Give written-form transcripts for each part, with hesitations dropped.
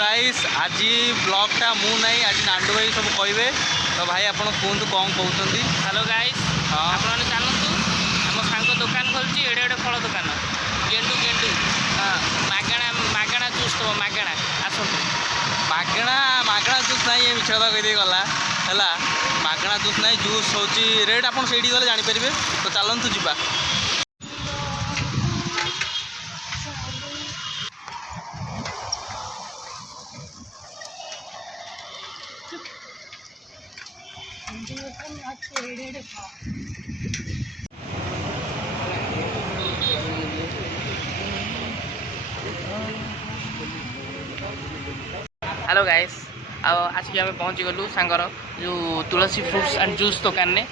Guys आज ब्लॉगटा मु नहीं आज नांडू भाई सब कहे तो भाई आप कहतु कौन कहते। हेलो गाइस आप जानतु आम सांग दुकान खोलची एडे एडे फल दुकान गेंडू गेंडू मागणा मागणा जूस तो मागणा आसतु मागणा मागणा जूस ना ये मिछ कथा कही गला है मागणा जूस ना जूस हूँ रेट आप गले जानीपर तो चलतु जा। हेलो गाइस आज आम पहुँची गलु सांगर जो तुलसी फ्रूट्स एंड जूस दुकान में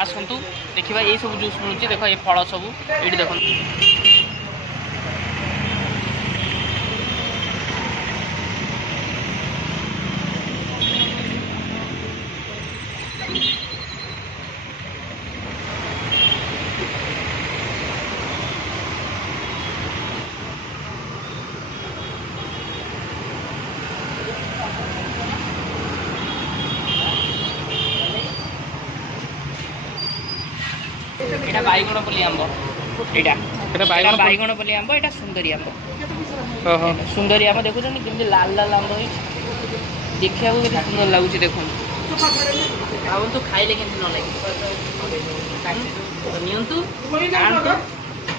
आसतु देखा ये सब जूस मिलूँ देख ये फल सब ये देख एटा बाईगण पल्ली आंब एटा बाईगण पल्ली आंब एटा सुंदरी आंब सुंदरी आंब देखुन केमती लाल लाल आंब देखा के सुंदर लगुच देखो भावतु खाइले केमती न लगे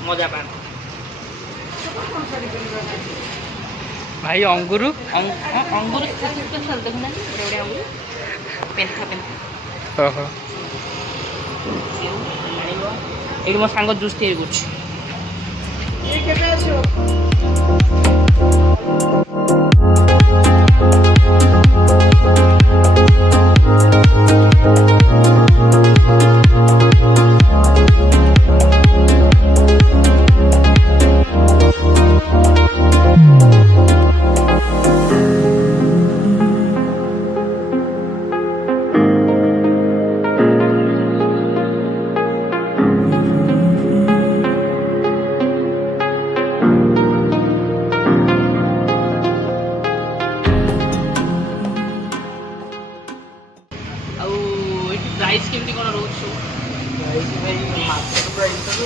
मजा पा भाई अंगूर अंगूर स्पेशल देखुना अंगूर पेन्था पेन्था ये मो सांग जूस तैयारी कर प्राइस केमती कौन रोज प्राइस भाई मार्केट प्राइस तो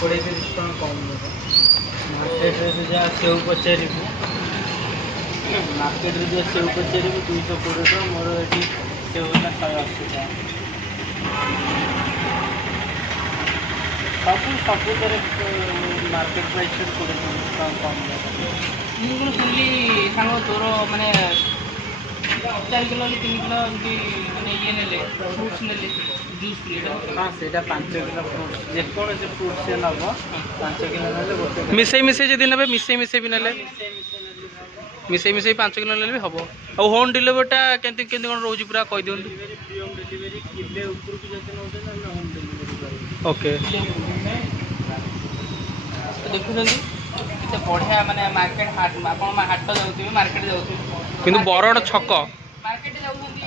20-30 टका कम मार्केट रे जा सेव पचारि मार्केट रे जो सेव पचारि 220 टका मोर एटी सेव ना 180 टका सब तरह मार्केट प्राइस से 20 टका कम मुझे सुनली सांग तोर माने 4 किलो 3 किलो मैंने ये ने फ्रूट्स ने जूस हाँ से 5 किलो फ्रूट्स जेकोसी फ्रूट्स से नब 5 किलो ना गोटे मिसई मिसई जदि ने मिसई मिसई भी ना मिसई मिसई 5 किलो ना भी हम और होम डिलीवरीटा केमती केमती कौन रोज पूरा कह दिखाँ होम डिलीवरी किले ऊपर को जति नौते ना होम डिलीवरी ओके देखुं केते बढ़िया माने मार्केट हाट आपण हाट जाउथि मार्केट जाउथि किंतु बरड़ छक मार्केट जाउथि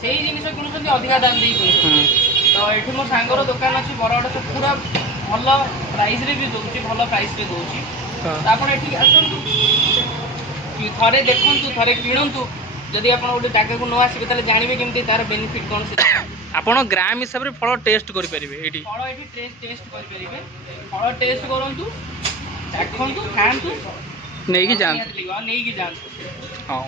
सेही जिनिस किनुछन्ति अधिका दाम देई किनुछन्ति तो एठी मो सांगर दुकान अछि बरड़ से पूरा भलो प्राइस रे भी दोछि भलो प्राइस रे दोछि तो आपण एठी आसन्तु कि थरे देखंतु थरे किणंतु जदि आपण ओटे जागा को न आसीबे ताले जानिबे केमति तार बेनिफिट कोन से आपण ग्राम हिसाब रे फल टेस्ट करि परिबे एठी फल एठी टेस्ट करि परिबे फल टेस्ट करंतु देखंतु खांतु नहीं की जान नहीं की जान हाँ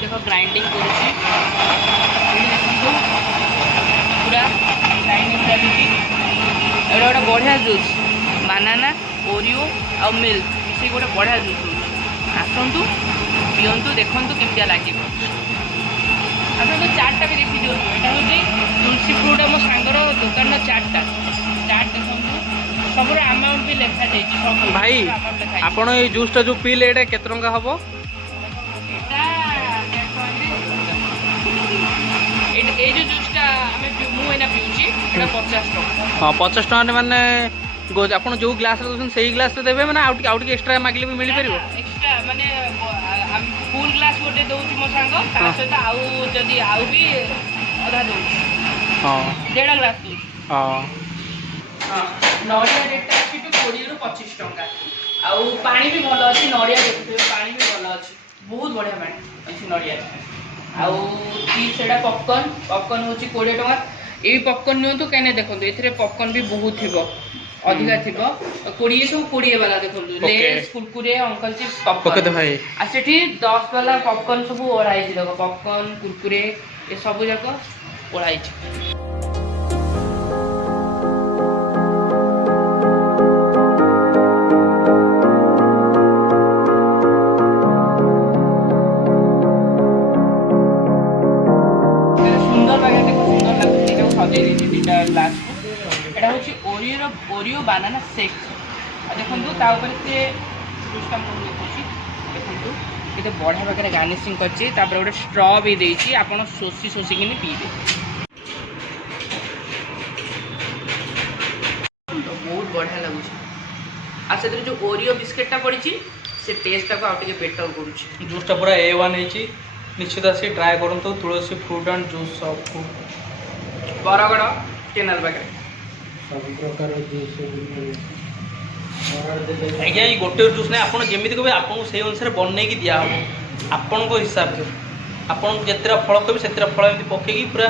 देख ग्राइंडिंग करुँची देखो पूरा ग्राइंडिंग चलुची एटा गोटे बढ़िया जूस बानाना ओरियो आ मिल्क मिसे गोटे बढ़िया जूस आसतु पींतु देखु केमती लगे आसतु चार्टा भी देखी दिखाँ यहाँ हूँ तुलसी फ्रूट मो सांगर दुकान चार्टा चार्ट देखो सब अमाउंट भी लिखा जाइए भाई आपण ये जूसटा जो पीले एटा केते टंका हबो ये जो जूसटा मुझे पीऊँगी 50 टका हाँ 50 टका माने आप जो ग्लास से ग्लास देवे मैंने आउट एक्सट्रा मागिले भी मिल पार एक्स्ट्रा माने फुल ग्लास गोटे दौर मो सांग सहित आउ जदि आउ भी अधा दौर हाँ 1.5 ग्लास दूँ हाँ नड़िया रेट अच्छी 20 ରୁ 25 टका आउ पानी भी भल अच्छी नड़िया देखुए पानी भी भल अच्छी बहुत बढ़िया पानी अच्छी नड़िया आउ सेटा पॉपकॉर्न हूँ 20 टका ये पॉपकॉर्न नियंतु कहीं देखो ये पॉपकॉर्न भी बहुत थी अधिका थी 20 सब 20 वाला देखो less Kurkure uncle chips popcorn भाई आ सेठी 10 वाला पॉपकॉर्न सब ओढ़ाई देखो पॉपकॉर्न कुरकुरे ये सब जाक ओढ़ाई ग्लास एटा हूँ ओरियो बानाना शेक देखो तापर से जूसटा मुझे देखो ये बढ़िया पाखे गार्निशिंग करछे गोटे स्ट्रॉ भी देछि आपण शोषी शोषिकी पीबे तो बहुत बढ़िया लगुच आ से जो ओरियो बिस्किटा पड़ी से टेस्टा को आउटे बेटर करुँच जूसटा पूरा A1 है निश्चित आसी ट्राए करूँ तुलसी फ्रूट एंड जूस सब बरगड़ केनाल पाखे सब प्रकार आज्ञा ये गोटे जूस ना आपड़ जमी कहे आपको से अनुसार बनई दिहब आपण हिसाब से आपन जिते फल कहे से फल एमती पकईकि पूरा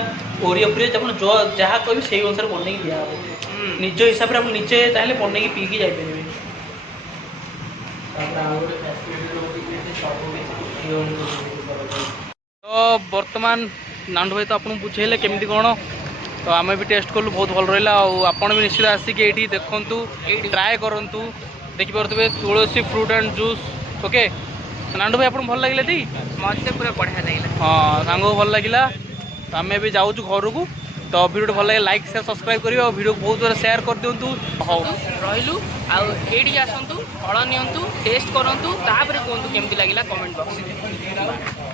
ओरियो फ्री आप जो जहाँ कहे से अनुसार बनई दिहब निज हिसाब से आप निजे चाहिए बनई पीकी जापर तो बर्तमान नांडू भाई तो आपको बुझेले केमती कौन तो आम भी टेस्ट कलु बहुत भल रहा आपड़ भी निश्चित आसिक ये देखूँ ये ट्राए करूँ देखिपे तुलसी फ्रूट एंड जूस ओके नांडू भाई आपको भल लगे टी मत पूरा बढ़िया लगे हाँ सांग भल लगे तो आम भी जाऊँ घर को तो वीडियो भल लगे लाइक शेयर सब्सक्राइब करेंगे और वीडियो बहुत बार शेयर कर दिंतु हाँ रही आईटी आसतु फल नियंतु टेस्ट करूँ कहतु केमती लगे कमेंट बॉक्स